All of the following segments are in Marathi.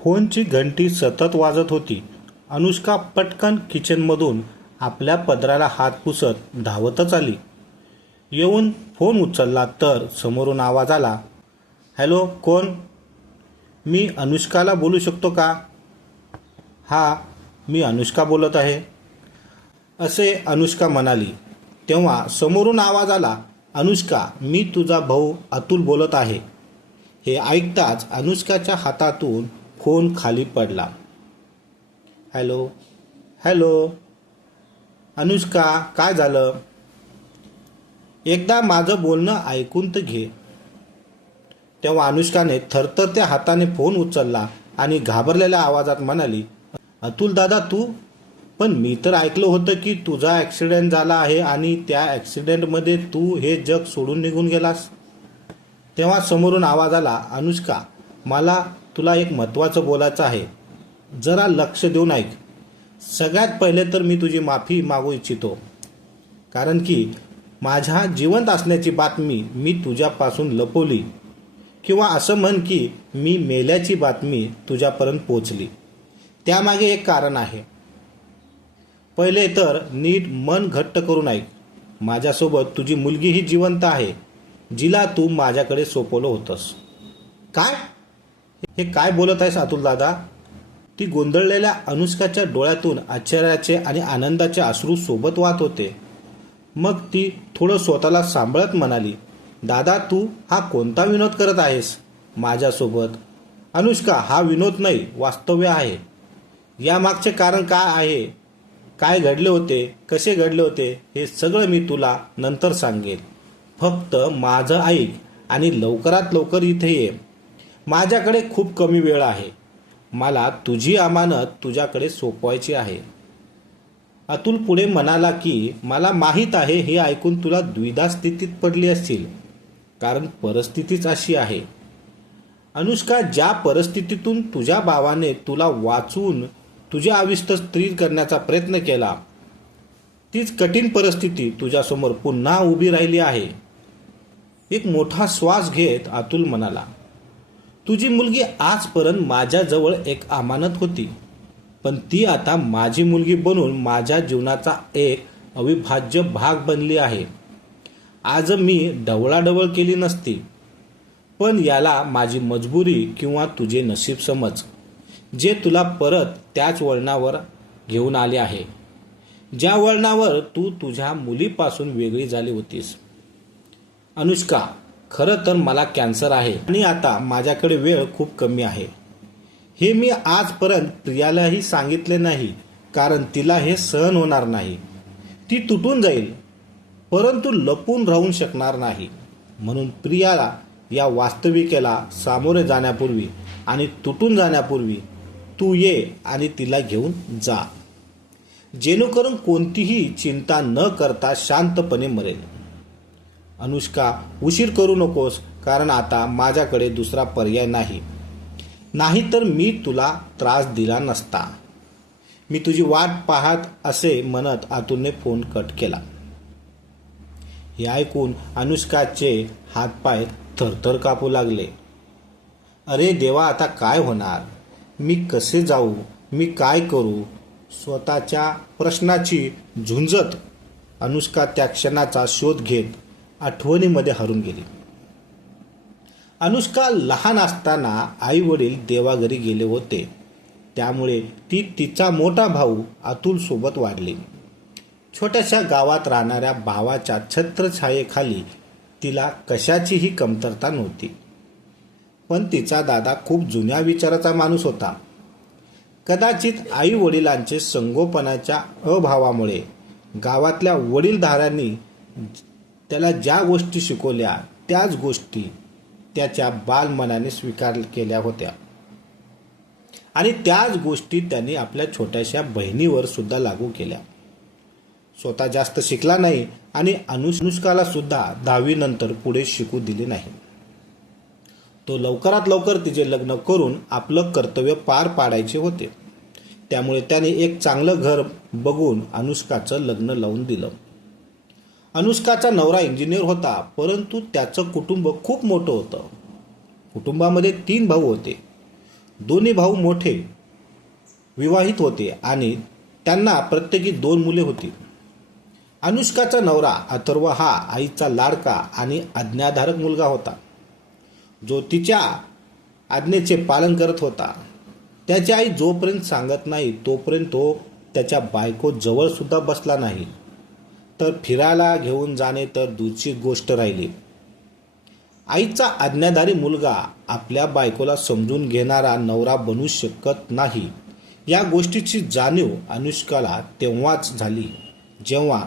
फोनची घंटी सतत वाजत होती. अनुष्का पटकन किचनमधून आपल्या पदराला हात पुसत धावतच आली. येऊन फोन उचलला तर समोरून आवाज आला, हॅलो, कोण? मी अनुष्काला बोलू शकतो का? हा, मी अनुष्का बोलत आहे, असे अनुष्का म्हणाली. तेव्हा समोरून आवाज आला, अनुष्का, मी तुझा भाऊ अतुल बोलत आहे. हे ऐकताच अनुष्काच्या हातातून फोन खाली पडला. हॅलो हॅलो, अनुष्का, काय झालं? एकदा माझं बोलणं ऐकून तर घे. तेव्हा अनुष्काने थरथरत्या हाताने फोन उचलला आणि घाबरलेल्या आवाजात म्हणाली, अतुल दादा, तू? पण मी तर ऐकलं होतं की तुझा ॲक्सिडेंट झाला आहे आणि त्या ॲक्सिडेंटमध्ये तू हे जग सोडून निघून गेलास. तेव्हा समोरून आवाज आला, अनुष्का, मला तुला एक महत्त्वाचं बोलायचं आहे. जरा लक्ष देऊन ऐक. सगळ्यात पहिले तर मी तुझी माफी मागू इच्छितो, कारण की माझ्या जिवंत असण्याची बातमी मी तुझ्यापासून लपवली, किंवा असं म्हण की मी मेल्याची बातमी तुझ्यापर्यंत पोचली. त्यामागे एक कारण आहे. पहिले तर नीट मन घट्ट करून ऐक. माझ्यासोबत तुझी मुलगी ही जिवंत आहे, जिला तू माझ्याकडे सोपवलं होतंस. काय? हे काय बोलत आहेस अतुल दादा? ती गोंधळलेल्या अनुष्काच्या डोळ्यातून आश्चर्याचे आणि आनंदाचे अश्रू सोबत वाहत होते. मग ती थोडं स्वतःला सांभाळत म्हणाली, दादा, तू हा कोणता विनोद करत आहेस माझ्यासोबत? अनुष्का, हा विनोद नाही, वास्तव्य आहे. यामागचे कारण काय आहे, काय घडले होते, कसे घडले होते, हे सगळं मी तुला नंतर सांगेन. फक्त माझं ऐक आणि लवकरात लवकर इथे ये. माझ्याकडे खूप कमी वेळ आहे. मला तुझी अमानत तुझ्याकडे सोपवायची आहे. अतुल पुढे म्हणाला की मला माहीत आहे हे ऐकून तुला द्विधा स्थितीत पडली असतील, कारण परिस्थितीच अशी आहे. अनुष्का, ज्या परिस्थितीतून तुझ्या भावाने तुला वाचवून तुझे आयुष्य स्थिर करण्याचा प्रयत्न केला, तीच कठीण परिस्थिती तुझ्यासमोर पुन्हा उभी राहिली आहे. एक मोठा श्वास घेत अतुल म्हणाला, तुझी मुलगी आजपर्यंत माझ्याजवळ एक अमानत होती, पण ती आता माझी मुलगी बनून माझ्या जीवनाचा एक अविभाज्य भाग बनली आहे. आज मी ढवळाढवळ केली नसती, पण याला माझी मजबुरी किंवा तुझे नशीब समज, जे तुला परत त्याच वळणावर घेऊन आले आहे, ज्या वळणावर तू तुझ्या मुलीपासून वेगळी झाली होतीस. अनुष्का, खरं तर मला कॅन्सर आहे आणि आता माझ्याकडे वेळ खूप कमी आहे. हे मी आजपर्यंत प्रियालाही सांगितले नाही, कारण तिला हे सहन होणार नाही. ती तुटून जाईल, परंतु लपून राहू शकणार नाही. म्हणून प्रियाला या वास्तविकतेला सामोरे जाण्यापूर्वी आणि तुटून जाण्यापूर्वी तू ये आणि तिला घेऊन जा, जेणेकरून कोणतीही चिंता न करता शांतपणे मरेल. अनुष्का, उशीर करू नकोस, कारण आता माझ्याकडे दुसरा पर्याय नाही. नाहीतर मी तुला त्रास दिला नसता. मी तुझी वाट पाहत, असे म्हणत अतुलने फोन कट केला. हे ऐकून अनुष्काचे हातपाय थरथर कापू लागले. अरे देवा, आता काय होणार? मी कसे जाऊ? मी काय करू? स्वतःच्या प्रश्नाची झुंजत अनुष्का त्या क्षणाचा शोध घेत आठवणीमध्ये हरून गेली. अनुष्का लहान असताना आई वडील देवाघरी गेले होते, त्यामुळे ती तिचा मोठा भाऊ अतुल सोबत वाढली. छोट्याशा गावात राहणाऱ्या भावाच्या छत्रछायेखाली तिला कशाचीही कमतरता नव्हती. पण तिचा दादा खूप जुन्या विचाराचा माणूस होता. कदाचित आई वडिलांचे संगोपनाच्या अभावामुळे गावातल्या वडीलधाऱ्यांनी त्याला ज्या गोष्टी शिकवल्या, त्याच गोष्टी त्याच्या बालमनाने स्वीकार केल्या होत्या, आणि त्याच गोष्टी त्यांनी आपल्या छोट्याशा बहिणीवर सुद्धा लागू केल्या. स्वतः जास्त शिकला नाही आणि अनुष्काला सुद्धा 10वी नंतर पुढे शिकू दिले नाही. तो लवकरात लवकर तिचे लग्न करून आपलं कर्तव्य पार पाडायचे होते. त्यामुळे त्याने एक चांगलं घर बघून अनुष्काचं लग्न लावून दिलं. अनुष्काचा नवरा इंजिनियर होता, परंतु त्याचं कुटुंब खूप मोठं होतं. कुटुंबामध्ये 3 भाऊ होते. दोन्ही भाऊ मोठे विवाहित होते आणि त्यांना प्रत्येकी 2 मुले होती. अनुष्काचा नवरा अथर्व हा आईचा लाडका आणि आज्ञाधारक मुलगा होता, जो तिच्या आज्ञेचे पालन करत होता. त्याची आई जोपर्यंत सांगत नाही तोपर्यंत तो त्याच्या बायको जवळ सुद्धा बसला नाही. तर फिरायला घेऊन जाणे तर दूरची गोष्ट राहिली. आईचा आज्ञाधारी मुलगा आपल्या बायकोला समजून घेणारा नवरा बनू शकत नाही, या गोष्टीची जाणीव अनुष्काला तेव्हाच झाली जेव्हा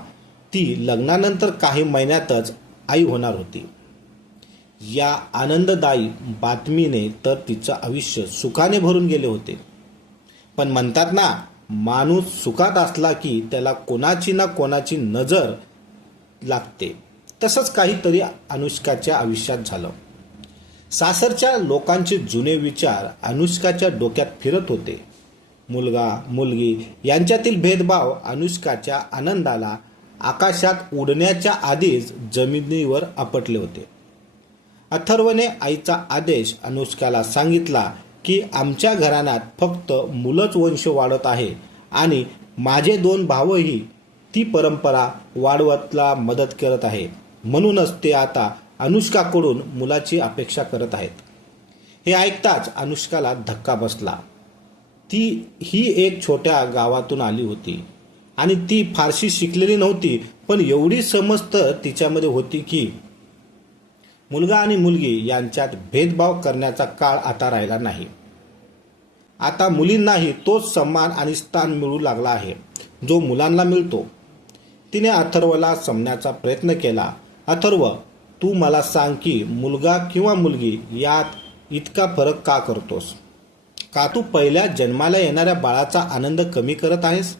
ती लग्नानंतर काही महिन्यातच आई होणार होती. या आनंददायी बातमीने तर तिचं आयुष्य सुखाने भरून गेले होते. पण म्हणतात ना, माणूस सुखात असला की त्याला कोणाची ना कोणाची नजर लागते. तसंच काहीतरी अनुष्काच्या आयुष्यात झालं. सासरच्या लोकांचे जुने विचार अनुष्काच्या डोक्यात फिरत होते. मुलगा मुलगी यांच्यातील भेदभाव अनुष्काच्या आनंदाला आकाशात उडण्याच्या आधीच जमिनीवर आपटले होते. अथर्वने आईचा आदेश अनुष्काला सांगितला की आमच्या घराण्यात फक्त मुलंच वंश वाढत आहे आणि माझे 2 भावही ती परंपरा वाढवतला मदत करत आहे. म्हणूनच ते आता अनुष्काकडून मुलाची अपेक्षा करत आहेत. हे ऐकताच अनुष्काला धक्का बसला. ही एक छोट्या गावातून आली होती आणि ती फारशी शिकलेली नव्हती, पण एवढी समज तर तिच्यामध्ये होती की मुलगा आणि मुलगी यांच्यात भेदभाव करण्याचा काळ आता राहिला नाही. आता मुलींनाही तोच सन्मान आणि स्थान मिळू लागला आहे जो मुलांना मिळतो. तिने अथर्वला समजण्याचा प्रयत्न केला. अथर्व, तू मला सांग की मुलगा किंवा मुलगी यात इतका फरक का करतोस? का तू पहिल्या जन्माला येणाऱ्या बाळाचा आनंद कमी करत आहेस?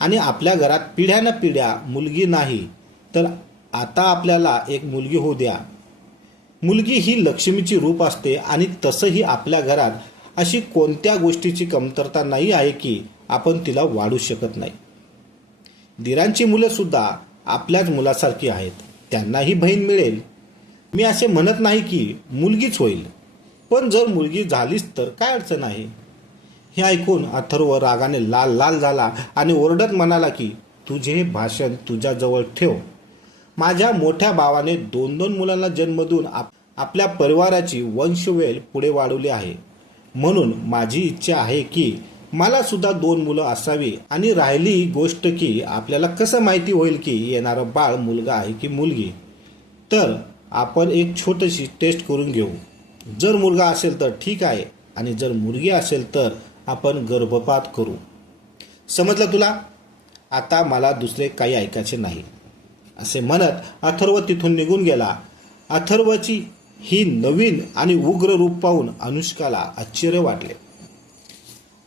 आणि आपल्या घरात पिढ्यानपिढ्या मुलगी नाही तर आता आपल्याला एक मुलगी होऊ द्या. मुलगी ही लक्ष्मीची रूप असते आणि तसंही आपल्या घरात अशी कोणत्या गोष्टीची कमतरता नाही आहे की आपण तिला वाढू शकत नाही. दिरांची मुलं सुद्धा आपल्याच मुलासारखी आहेत, त्यांनाही बहीण मिळेल. मी असे म्हणत नाही की मुलगीच होईल, पण जर मुलगी झालीच तर काय अडचण आहे? हे ऐकून अथर्व रागाने लाल लाल झाला आणि ओरडत म्हणाला की तुझे हे भाषण तुझ्याजवळ ठेव. माझ्या मोठ्या भावाने 2 मुलांना जन्म देऊन आपल्या परिवाराची वंशवेल पुढे वाढवली आहे. म्हणून माझी इच्छा आहे की मला सुद्धा 2 मुलं असावी. आणि राहिली गोष्ट की आपल्याला कसं माहिती होईल की येणारं बाळ मुलगा आहे की मुलगी, तर आपण एक छोटीशी टेस्ट करून घेऊ. जर मुलगा असेल तर ठीक आहे आणि जर मुलगी असेल तर आपण गर्भपात करू. समजलं तुला? आता मला दुसरे काही ऐकायचे नाही. असे म्हणत अथर्व तिथून निघून गेला. अथर्वची ही नवीन आणि उग्र रूप पाहून अनुष्काला आश्चर्य वाटले.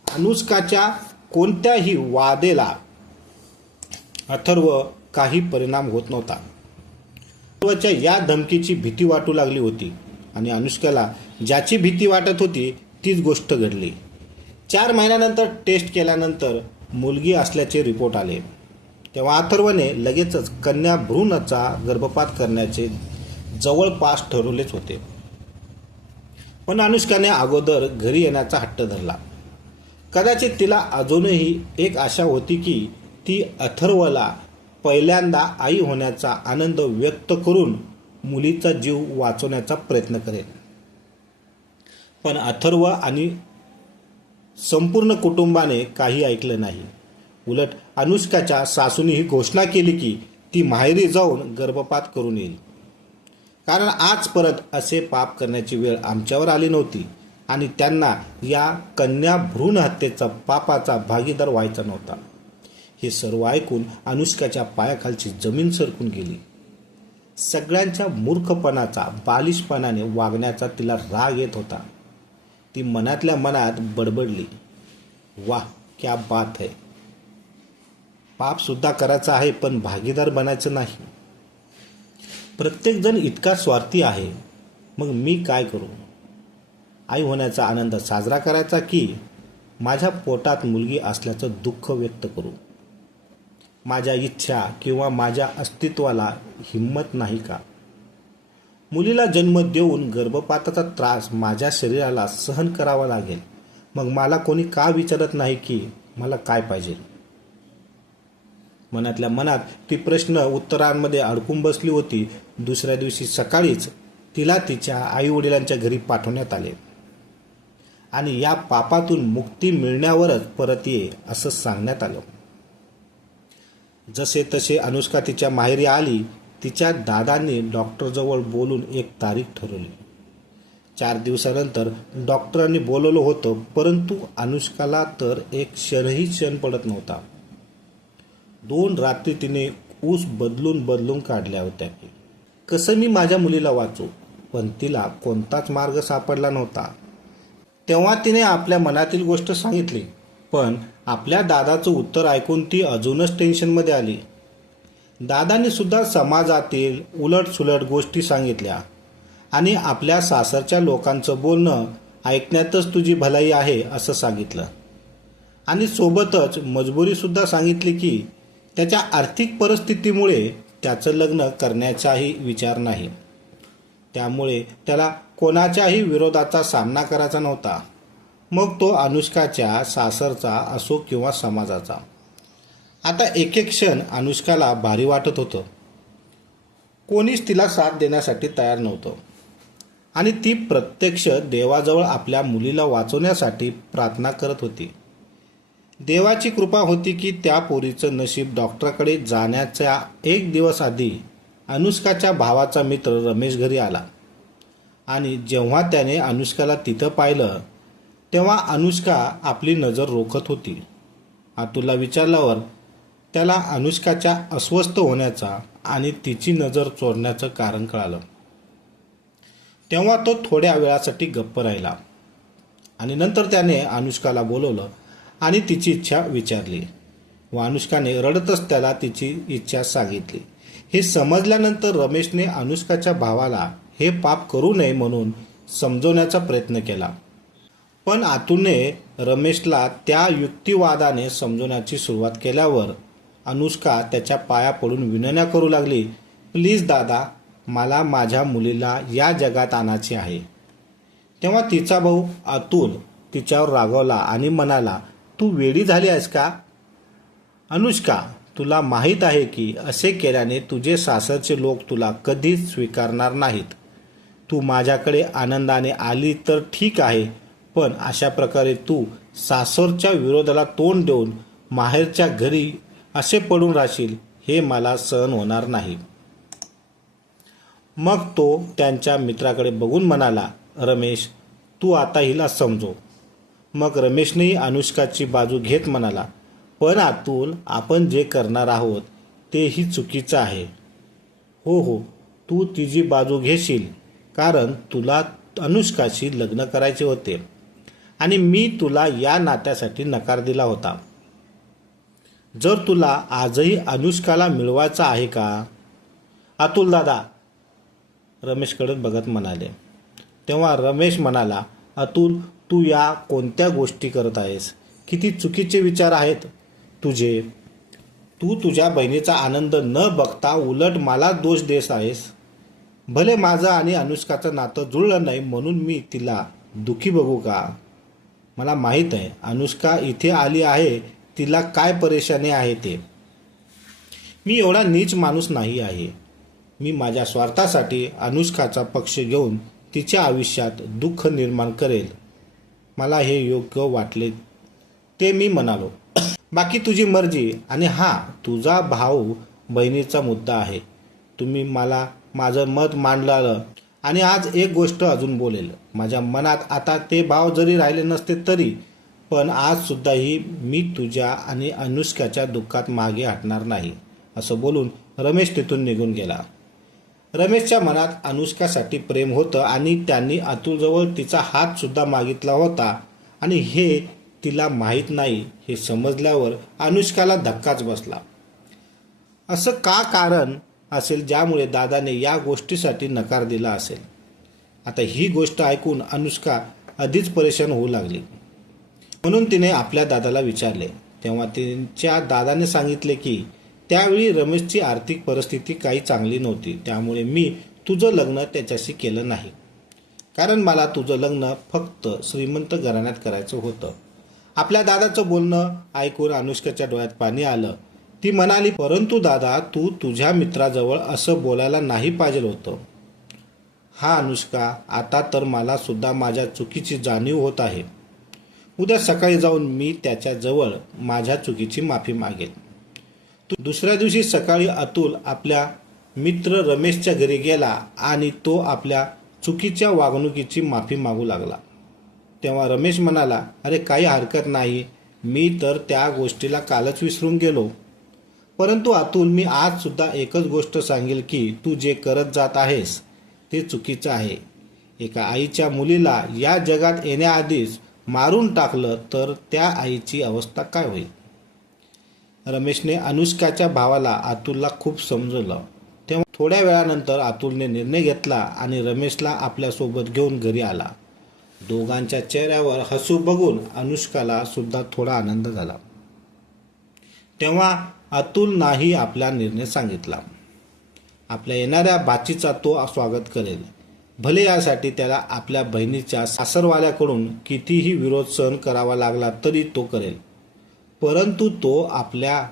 अनुष्काच्या कोणत्याही वादेला अथर्व काही परिणाम होत नव्हता. अथर्वच्या या धमकीची भीती वाटू लागली होती आणि अनुष्काला ज्याची भीती वाटत होती तीच गोष्ट घडली. 4 महिन्यानंतर टेस्ट केल्यानंतर मुलगी असल्याचे रिपोर्ट आले. तेव्हा अथर्वने लगेचच कन्या भ्रूणाचा गर्भपात करण्याचे जवळपास ठरवलेच होते. पण अनुष्काने अगोदर घरी येण्याचा हट्ट धरला. कदाचित तिला अजूनही एक आशा होती की ती अथर्वला पहिल्यांदा आई होण्याचा आनंद व्यक्त करून मुलीचा जीव वाचवण्याचा प्रयत्न करेल. पण अथर्व आणि संपूर्ण कुटुंबाने काही ऐकलं नाही. उलट अनुष्काच्या सासूने ही घोषणा केली की ती माहेरी जाऊन गर्भपात करून येईल. कारण आज परत असे पाप करण्याची वेळ आमच्यावर आली नव्हती आणि त्यांना या कन्या भ्रूण हत्येचा पापाचा भागीदार व्हायचा नव्हता. हे सर्व ऐकून अनुष्काच्या पायाखालची जमीन सरकून गेली. सगळ्यांच्या मूर्खपणाचा, बालिशपणाने वागण्याचा तिला राग येत होता. ती मनातल्या मनात बडबडली, वाह क्या बात है. पाप सुद्धा करायचा आहे पण भागीदार बनायचं नाही. प्रत्येक जण इतका स्वार्थी आहे, मग मी काय करू? आई होण्याचा आनंद साजरा करायचा की माझ्या पोटात मुलगी असल्याचं दुःख व्यक्त करू? माझ्या इच्छा किंवा माझ्या अस्तित्वाला हिंमत नाही का? मुलीला जन्म देऊन गर्भपाताचा त्रास माझ्या शरीराला सहन करावा लागेल मग मला कोणी का विचारत नाही की मला काय पाहिजे? मनातल्या मनात ती प्रश्न उत्तरांमध्ये अडकून बसली होती. दुसऱ्या दिवशी सकाळीच तिला तिच्या आईवडिलांच्या घरी पाठवण्यात आले आणि या पापातून मुक्ती मिळण्यावरच परत ये असं सांगण्यात आलं. जसे तसे अनुष्का तिच्या माहेरी आली. तिच्या दादांनी डॉक्टरजवळ बोलून एक तारीख ठरवली. 4 दिवसानंतर डॉक्टरांनी बोलवलं होतं, परंतु अनुष्काला तर एक क्षण पडत नव्हता. 2 रात्री तिने ऊस बदलून काढल्या होत्या. कसं मी माझ्या मुलीला वाचू, पण तिला कोणताच मार्ग सापडला नव्हता. तेव्हा तिने आपल्या मनातील गोष्ट सांगितली, पण आपल्या दादाचं उत्तर ऐकून ती अजूनच टेन्शनमध्ये आली. दादांनी सुद्धा समाजातील उलटसुलट गोष्टी सांगितल्या आणि आपल्या सासरच्या लोकांचं बोलणं ऐकण्यातच तुझी भलाई आहे असं सांगितलं आणि सोबतच मजबुरीसुद्धा सांगितली की त्याच्या आर्थिक परिस्थितीमुळे त्याचं लग्न करण्याचाही विचार नाही. त्यामुळे त्याला कोणाच्याही विरोधाचा सामना करायचा नव्हता, मग तो अनुष्काच्या सासरचा असो किंवा समाजाचा. आता एक क्षण अनुष्काला भारी वाटत होतं. कोणीच तिला साथ देण्यासाठी तयार नव्हतं आणि ती प्रत्यक्ष देवाजवळ आपल्या मुलीला वाचवण्यासाठी प्रार्थना करत होती. देवाची कृपा होती की त्या पोरीचं नशीब डॉक्टरकडे जाण्याच्या 1 दिवस आधी अनुष्काच्या भावाचा मित्र रमेश घरी आला आणि जेव्हा त्याने अनुष्काला तिथं पाहिलं तेव्हा अनुष्का आपली नजर रोखत होती. अतुलला विचारल्यावर त्याला अनुष्काच्या अस्वस्थ होण्याचा आणि तिची नजर चोरण्याचं कारण कळालं. तेव्हा तो थोड्या वेळासाठी गप्प राहिला आणि नंतर त्याने अनुष्काला बोलवलं आणि तिची इच्छा विचारली व अनुष्काने रडतच त्याला तिची इच्छा सांगितली. हे समजल्यानंतर रमेशने अनुष्काच्या भावाला हे पाप करू नये म्हणून समजवण्याचा प्रयत्न केला, पण अतुलने रमेशला त्या युक्तिवादाने समजवण्याची सुरुवात केल्यावर अनुष्का त्याच्या पाया पडून विनवण्या करू लागली, प्लीज दादा, मला माझ्या मुलीला या जगात आणायचे आहे. तेव्हा तिचा भाऊ अतुल तिच्यावर रागावला आणि म्हणाला, तू वेडी झाली आहेस का? अनुष्का, तुला माहीत आहे की असे केल्याने तुझे सासरचे लोक तुला कधीच स्वीकारणार नाहीत. तू माझ्याकडे आनंदाने आली तर ठीक आहे, पण अशा प्रकारे तू सासरच्या विरोधाला तोंड देऊन माहेरच्या घरी असे पडून राहशील हे मला सहन होणार नाही. मग तो त्यांच्या मित्राकडे बघून म्हणाला, रमेश, तू आता हिला समजव. मग रमेशनेही अनुष्काची बाजू घेत म्हणाला, पण अतुल, आपण जे करणार आहोत तेही चुकीचं आहे. हो, तू तिची बाजू घेशील कारण तुला अनुष्काशी लग्न करायचे होते आणि मी तुला या नात्यासाठी नकार दिला होता. जर तुला आजही अनुष्काला मिळवायचा आहे का? अतुल दादा, रमेशकडे बघत म्हणाले. तेव्हा रमेश म्हणाला, अतुल, तू या कोणत्या गोष्टी करत आहेस? किती चुकीचे विचार आहेत तुझे. तू तुझ्या बहिणीचा आनंद न बघता उलट मला दोष देत आहेस. भले माझं आणि अनुष्काचं नातं जुळलं नाही म्हणून मी तिला दुखी बघू का? मला माहीत आहे अनुष्का इथे आली आहे, तिला काय परेशानी आहे ते. मी एवढा नीच माणूस नाही आहे. मी माझ्या स्वार्थासाठी अनुष्काचा पक्ष घेऊन तिच्या आयुष्यात दुःख निर्माण करेल. मला हे योग्य वाटले ते मी म्हणालो. बाकी तुझी मर्जी. आणि हा तुझा भाऊ बहिणीचा मुद्दा आहे. तुम्ही मला माझं मत मांडलं आणि आज एक गोष्ट अजून बोलेल. माझ्या मनात आता ते भाव जरी राहिले नसते तरी, पण आज सुद्धाही मी तुझ्या आणि अनुष्काच्या दुःखात मागे हटणार नाही असं बोलून रमेश तिथून निघून गेला. रमेशच्या मनात अनुष्कासाठी प्रेम होतं आणि त्यांनी अतुलजवळ तिचा हात सुद्धा मागितला होता आणि हे तिला माहीत नाही हे समजल्यावर अनुष्काला धक्काच बसला. असं का कारण असेल ज्यामुळे दादाने या गोष्टीसाठी नकार दिला असेल? आता ही गोष्ट ऐकून अनुष्का आधीच परेशान होऊ लागली. म्हणून तिने आपल्या दादाला विचारले. तेव्हा तिच्या दादाने सांगितले की त्यावेळी रमेशची आर्थिक परिस्थिती काही चांगली नव्हती, त्यामुळे मी तुझं लग्न त्याच्याशी केलं नाही. कारण मला तुझं लग्न फक्त श्रीमंत घराण्यात करायचं होतं. आपल्या दादाचं बोलणं ऐकून अनुष्काच्या डोळ्यात पाणी आलं. ती म्हणाली, परंतु दादा, तू तुझ्या मित्राजवळ असं बोलायला नाही पाहिजे होतं. हा अनुष्का, आता तर मला सुद्धा माझ्या चुकीची जाणीव होत आहे. उद्या सकाळी जाऊन मी त्याच्याजवळ माझ्या चुकीची माफी मागेन. दुसऱ्या दिवशी सकाळी अतुल आपल्या मित्र रमेशच्या घरी गेला आणि तो आपल्या चुकीच्या वागणुकीची माफी मागू लागला. तेव्हा रमेश म्हणाला, अरे काही हरकत नाही, मी तर त्या गोष्टीला कालच विसरून गेलो. परंतु अतुल, मी आज सुद्धा एकच गोष्ट सांगेल की तू जे करत जात आहेस ते चुकीचं आहे. एका आईच्या मुलीला या जगात येण्याआधीच मारून टाकलं तर त्या आईची अवस्था काय होईल. रमेशने अनुष्काच्या भावाला अतुलला खूप समजवलं. तेव्हा थोड्या वेळानंतर अतुलने निर्णय घेतला आणि रमेशला आपल्यासोबत घेऊन घरी आला. दोघांच्या चेहऱ्यावर हसू बघून अनुष्काला सुद्धा थोडा आनंद झाला. तेव्हा अतुलनाही आपला निर्णय सांगितला. आपल्या येणाऱ्या बाचीचा तो स्वागत करेल. भले यासाठी त्याला आपल्या बहिणीच्या सासरवाल्याकडून कितीही विरोध सहन करावा लागला तरी तो करेल. परंतु तो आपल्या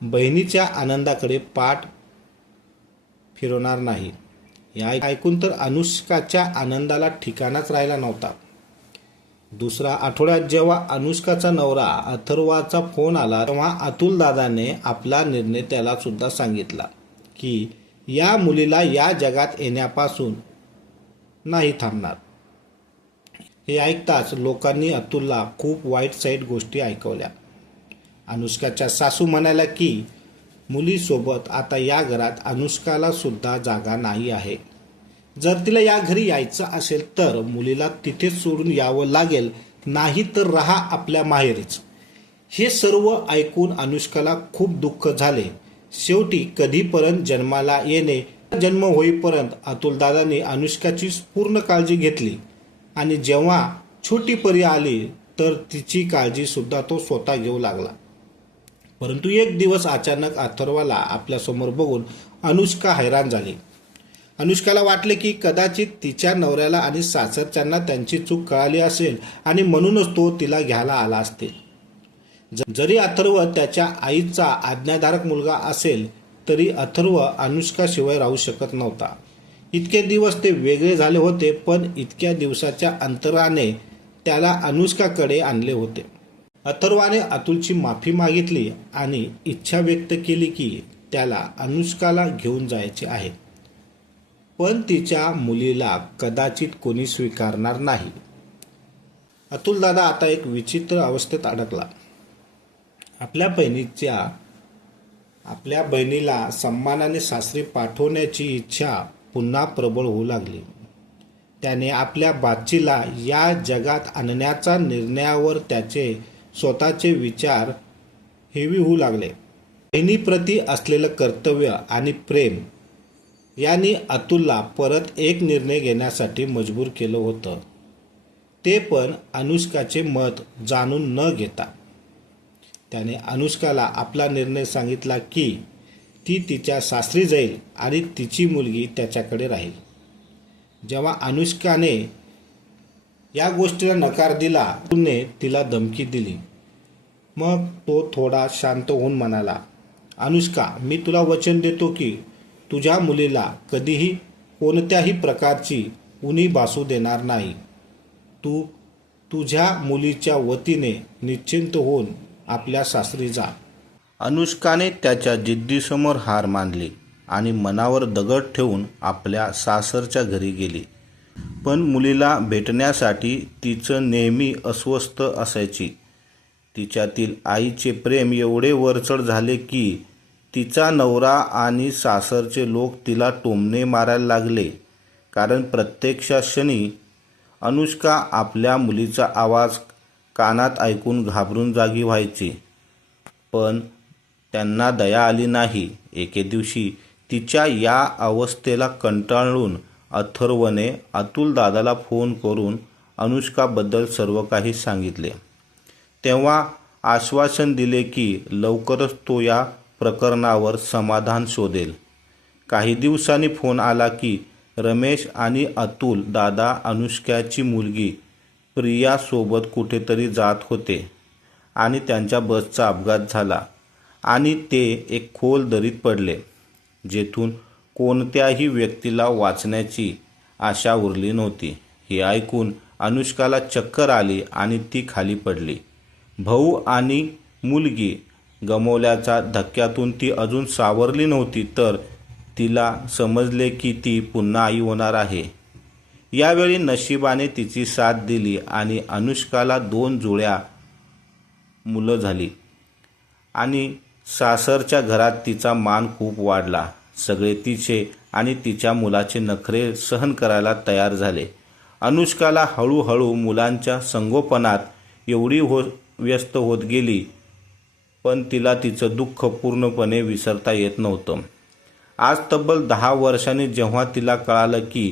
बहिणीच्या आनंदाकडे पाठ फिरवणार नाही. या ऐकून तर अनुष्काच्या आनंदाला ठिकाणच राहिला नव्हता. दुसऱ्या आठवड्यात जेव्हा अनुष्काचा नवरा अथर्वाचा फोन आला तेव्हा अतुल दादाने आपला निर्णय त्याला सुद्धा सांगितला की या मुलीला या जगात येण्यापासून नाही थांबणार. हे ऐकताच लोकांनी अतुलला खूप वाईट साईट गोष्टी ऐकवल्या. अनुष्काच्या सासू म्हणाल्या की मुलीसोबत आता या घरात अनुष्काला सुद्धा जागा नाही आहे. जर तिला या घरी यायचं असेल तर मुलीला तिथेच सोडून यावं लागेल, नाही तर राहा आपल्या माहेरीच. हे सर्व ऐकून अनुष्काला खूप दुःख झाले. शेवटी कधीपर्यंत जन्माला येणे, जन्म होईपर्यंत अतुलदादांनी अनुष्काची पूर्ण काळजी घेतली आणि जेव्हा छोटी परी आली तर तिची काळजी सुद्धा तो स्वतः घेऊ लागला. परंतु एक दिवस अचानक अथर्वाला आपल्यासमोर बघून अनुष्का हैराण झाली. अनुष्काला वाटले की कदाचित तिच्या नवऱ्याला आणि सासरच्यांना त्यांची चूक कळाली असेल आणि म्हणूनच तो तिला घ्यायला आला असतील. जरी अथर्व त्याच्या आईचा आज्ञाधारक मुलगा असेल तरी अथर्व अनुष्काशिवाय राहू शकत नव्हता. इतके दिवस ते वेगळे झाले होते, पण इतक्या दिवसाच्या अंतराने त्याला अनुष्काकडे आणले होते. अथर्वाने अतुलची माफी मागितली आणि इच्छा व्यक्त केली की त्याला अनुष्काला घेऊन जायचे आहे, पण तिच्या मुलीला कदाचित कोणी स्वीकारणार नाही. अतुल दादा आता एक विचित्र अवस्थेत अडकला. आपल्या बहिणीला सन्मानाने सासरी पाठवण्याची इच्छा पुन्हा प्रबळ होऊ लागली. त्याने आपल्या बाचीला या जगात आणण्याच्या निर्णयावर त्याचे स्वतःचे विचार हेवी होऊ लागले. बहिणीप्रती असलेलं कर्तव्य आणि प्रेम यांनी अतुलला परत एक निर्णय घेण्यासाठी मजबूर केलं होतं, ते पण अनुष्काचे मत जाणून न घेता. त्याने अनुष्काला आपला निर्णय सांगितला की ती तिच्या सासरी जाईल आणि तिची मुलगी त्याच्याकडे राहील. जेव्हा अनुष्काने या गोष्टीला नकार दिला, अतुलने तिला धमकी दिली. मग तो थोडा शांत होऊन म्हणाला, अनुष्का, मी तुला वचन देतो की तुझ्या मुलीला कधीही कोणत्याही प्रकारची उणी भासू देणार नाही. तू तुझ्या मुलीच्या वतीने निश्चिंत होऊन आपल्या सासरी जा. अनुष्काने त्याच्या जिद्दीसमोर हार मानली आणि मनावर दगड ठेवून आपल्या सासरच्या घरी गेली. पण मुलीला भेटण्यासाठी तिचं नेहमी अस्वस्थ असायची. तिच्यातील आईचे प्रेम एवढे वरचढ झाले की तिचा नवरा आणि सासरचे लोक तिला टोमणे मारायला लागले, कारण प्रत्येक क्षणी अनुष्का आपल्या मुलीचा आवाज कानात ऐकून घाबरून जागी व्हायची. पण त्यांना दया आली नाही. एके दिवशी तिच्या या अवस्थेला कंटाळून अथर्वने अतुल दादाला फोन करून अनुष्काबद्दल सर्व काही सांगितले. तेव्हा आश्वासन दिले की लवकरच तो या प्रकरणावर समाधान शोधेल. काही दिवसांनी फोन आला की रमेश आणि अतुल दादा अनुष्काची मुलगी प्रियासोबत कुठेतरी जात होते आणि त्यांच्या बसचा अपघात झाला आणि ते एक खोल दरीत पडले, जेथून कोणत्याही व्यक्तीला वाचण्याची आशा उरली नव्हती. हे ऐकून अनुष्काला चक्कर आली आणि ती खाली पडली. भाऊ आणि मुलगी गमावल्याच्या धक्क्यातून ती अजून सावरली नव्हती, तर तिला समजले की ती पुन्हा आई होणार आहे. यावेळी नशिबाने तिची साथ दिली आणि अनुष्काला 2 जुळ्या मुलं झाली आणि सासरच्या घरात तिचा मान खूप वाढला. सगळे तिचे आणि तिच्या मुलाचे नखरे सहन करायला तयार झाले. अनुष्काला हळूहळू मुलांच्या संगोपनात एवढी व्यस्त होत गेली, पण तिला तिचं दुःख पूर्णपणे विसरता येत नव्हतं. आज तब्बल 10 वर्षांनी जेव्हा तिला कळालं की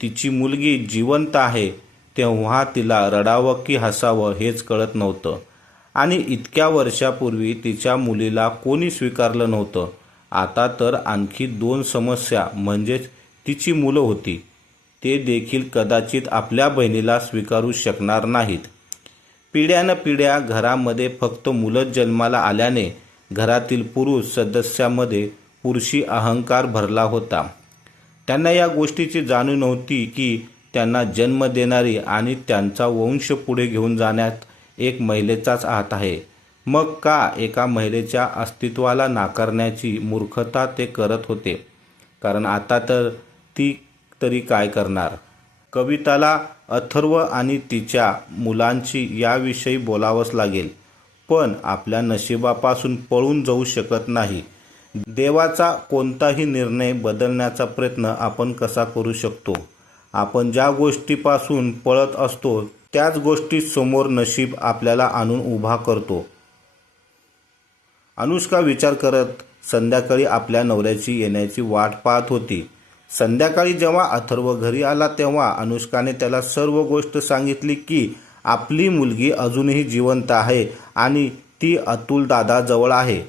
तिची मुलगी जिवंत आहे, तेव्हा तिला रडावं की हसावं हेच कळत नव्हतं. आणि इतक्या वर्षापूर्वी तिच्या मुलीला कोणी स्वीकारलं नव्हतं. आता तर आणखी 2 समस्या म्हणजेच तिची मुलं होती. ते देखील कदाचित आपल्या बहिणीला स्वीकारू शकणार नाहीत. पिढ्यानपिढ्या घरामध्ये फक्त मुलंच जन्माला आल्याने घरातील पुरुष सदस्यामध्ये पुरुषी अहंकार भरला होता. त्यांना या गोष्टीची जाणीव नव्हती की त्यांना जन्म देणारी आणि त्यांचा वंश पुढे घेऊन जाण्यात एक महिलेचाच हात आहे. मग का एका महिलेच्या अस्तित्वाला नाकारण्याची मूर्खता ते करत होते? कारण आता तर ती तरी काय करणार? कविताला अथर्व आणि तिच्या मुलांची याविषयी बोलावंच लागेल, पण आपल्या नशिबापासून पळून जाऊ शकत नाही. देवाचा कोणताही निर्णय बदलण्याचा प्रयत्न आपण कसा करू शकतो? आपण ज्या गोष्टीपासून पळत असतो त्याच गोष्टी समोर नशीब आपल्याला आणून उभा करतो. अनुष्का विचार करत संध्याकाळी आपल्या नवऱ्याची येण्याची वाट पाहत होती. संध्याकाळी जेव्हा अथर्व घरी आला तेव्हा अनुष्काने त्याला सर्व गोष्ट सांगितली की आपली मुलगी अजूनही जिवंत आहे आणि ती अतुल दादाजवळ आहे.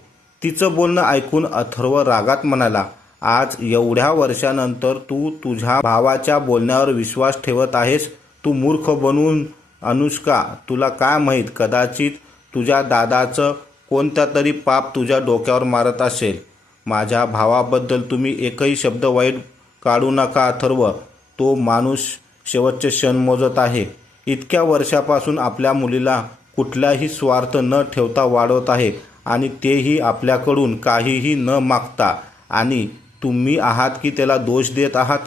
तिचं बोलणं ऐकून अथर्व रागात म्हणाला, आज एवढ्या वर्षानंतर तू तुझ्या भावाच्या बोलण्यावर विश्वास ठेवत आहेस? तू मूर्ख बनून. अनुष्का, तुला काय माहीत, कदाचित तुझ्या दादाचं कोणता तरी पाप तुझ्या डोक्यावर मारत असेल. माझ्या भावाबद्दल तुम्ही एकही शब्द वाईट काढू नका अथर्व. तो माणूस शेवटचे क्षण मोजत आहे. इतक्या वर्षापासून आपल्या मुलीला कुठलाही स्वार्थ न ठेवता वाढवत आहे आणि तेही आपल्याकडून काहीही न मागता. आणि तुम्ही आहात की त्याला दोष देत आहात?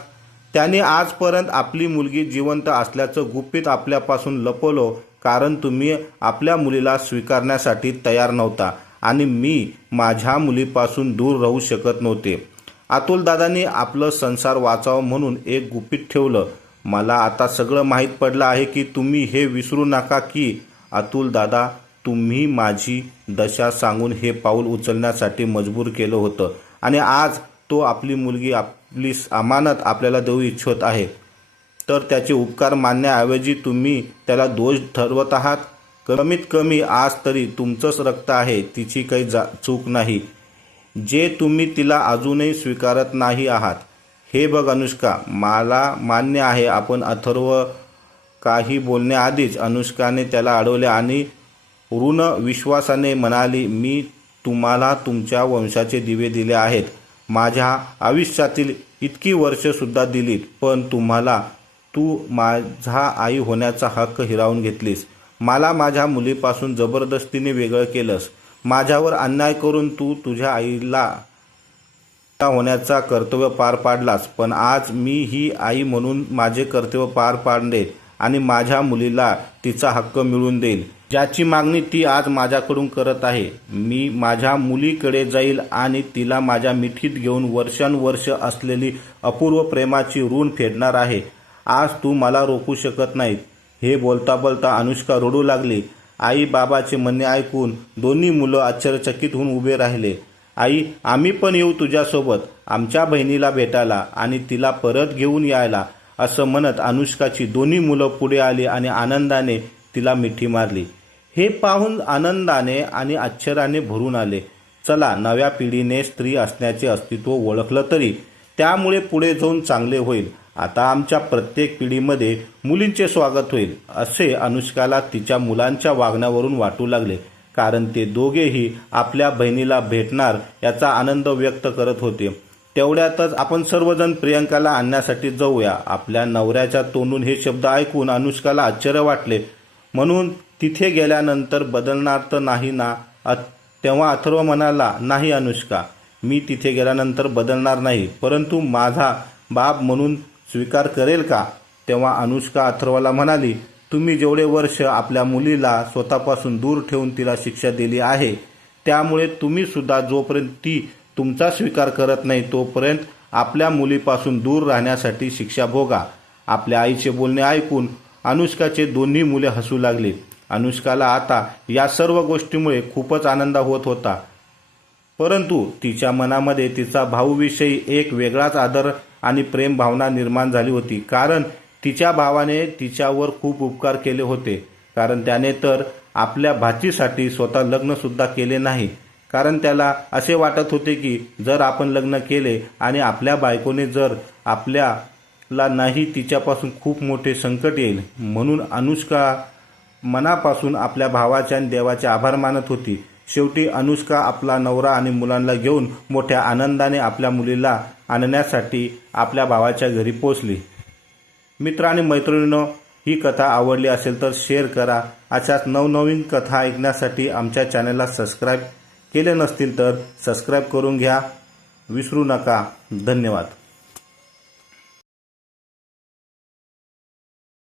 त्याने आजपर्यंत आपली मुलगी जिवंत असल्याचं गुपित आपल्यापासून लपवलं, कारण तुम्ही आपल्या मुलीला स्वीकारण्यासाठी तयार नव्हता आणि मी माझ्या मुलीपासून दूर राहू शकत नव्हते. अतुल दादांनी आपलं संसार वाचावं म्हणून एक गुपित ठेवलं. मला आता सगळं माहीत पडलं आहे की तुम्ही हे विसरू नका की अतुल दादा, तुम्ही माझी दशा सांगून हे पाऊल उचलण्यासाठी मजबूर केलं होतं आणि आज तो आपली मुलगी, आपली अमानत आपल्याला देऊ इच्छित आहे. तर त्याचे उपकार मानण्याऐवजी तुम्ही त्याला दोष ठरवत आहात. कमीत कमी आज तरी तुमचंच रक्त आहे, तिची काही चूक नाही, जे तुम्ही तिला अजूनही स्वीकारत नाही आहात. हे बघ अनुष्का, मला मान्य आहे आपण अथर्व काही बोलण्याआधीच अनुष्काने त्याला अडवले आणि ऋण विश्वासाने म्हणाली, मी तुम्हाला तुमच्या वंशाचे दिवे दिले आहेत, माझ्या आयुष्यातील इतकी वर्षसुद्धा दिलीत, पण तू माझा आई होण्याचा हक्क हिरावून घेतलीस. मला माझ्या मुलीपासून जबरदस्तीने वेगळं केलंस. माझ्यावर अन्याय करून तू तुझ्या आईला होण्याचा कर्तव्य पार पाडलास. पण आज मी ही आई म्हणून माझे कर्तव्य पार पाडेल आणि माझ्या मुलीला तिचा हक्क मिळवून देईल, ज्याची मागणी ती आज माझ्याकडून करत आहे. मी माझ्या मुलीकडे जाईल आणि तिला माझ्या मिठीत घेऊन वर्षानुवर्ष असलेली अपूर्व प्रेमाची ऋण फेडणार आहे. आज तू मला रोखू शकत नाहीत. हे बोलता बोलता अनुष्का रडू लागली. आई बाबाचे म्हणणे ऐकून दोन्ही मुलं आश्चर्यचकित होऊन उभे राहिले. आई, आम्ही पण येऊ तुझ्यासोबत आमच्या बहिणीला भेटायला आणि तिला परत घेऊन यायला, असं म्हणत अनुष्काची दोन्ही मुलं पुढे आली आणि आनंदाने तिला मिठी मारली. हे पाहून आनंदाने आणि आश्चर्याने भरून आले. चला, नव्या पिढीने स्त्री असण्याचे अस्तित्व ओळखलं तरी त्यामुळे पुढे जाऊन चांगले होईल. आता आमच्या प्रत्येक पिढीमध्ये मुलींचे स्वागत होईल असे अनुष्काला तिच्या मुलांच्या वागण्यावरून वाटू लागले, कारण ते दोघेही आपल्या बहिणीला भेटणार याचा आनंद व्यक्त करत होते. तेवढ्यातच आपण सर्वजण प्रियंकाला आणण्यासाठी जाऊया. आपल्या नवऱ्याच्या तोंडून हे शब्द ऐकून अनुष्काला आश्चर्य वाटले. म्हणून तिथे गेल्यानंतर बदलणार तर नाही ना? तेव्हा अथर्व म्हणाला, नाही अनुष्का, मी तिथे गेल्यानंतर बदलणार नाही, परंतु माझा बाप म्हणून स्वीकार करेल का? तेव्हा अनुष्का अथर्वला म्हणाली, तुम्ही जेवढे वर्ष आपल्या मुलीला स्वतःपासून दूर ठेवून तिला शिक्षा दिली आहे, त्यामुळे तुम्ही सुद्धा जोपर्यंत ती तुमचा स्वीकार करत नाही तोपर्यंत आपल्या मुलीपासून दूर राहण्यासाठी शिक्षा भोगा. आपल्या आईचे बोलणे ऐकून अनुष्काचे दोन्ही मुले हसू लागली. अनुष्काला आता या सर्व गोष्टीमुळे खूपच आनंद होत होता, परंतु तिच्या मनामध्ये तिचा भाऊविषयी एक वेगळाच आदर आणि प्रेम भावना निर्माण झाली होती. कारण तिच्या भावाने तिच्यावर खूप उपकार केले होते, कारण त्याने तर आपल्या भाचीसाठी स्वतः लग्न सुद्धा केले नाही. कारण त्याला असे वाटत होते की जर आपण लग्न केले आणि आपल्या बायकोने जर आपल्याला नाही, तिच्यापासून खूप मोठे संकट येईल. म्हणून अनुष्का मनापासून आपल्या भावाचे आणि देवाचे आभार मानत होती. शेवटी अनुष्का आपला नवरा आणि मुलांना घेऊन मोठ्या आनंदाने आपल्या मुलीला आणण्यासाठी आपल्या भावाच्या घरी पोहोचली. मित्र आणि मैत्रिणींनो, ही कथा आवडली असेल तर शेअर करा. अशाच नवनवीन कथा ऐकण्यासाठी आमच्या चॅनलला सबस्क्राईब केले नसतील तर सबस्क्राईब करून घ्या, विसरू नका. धन्यवाद.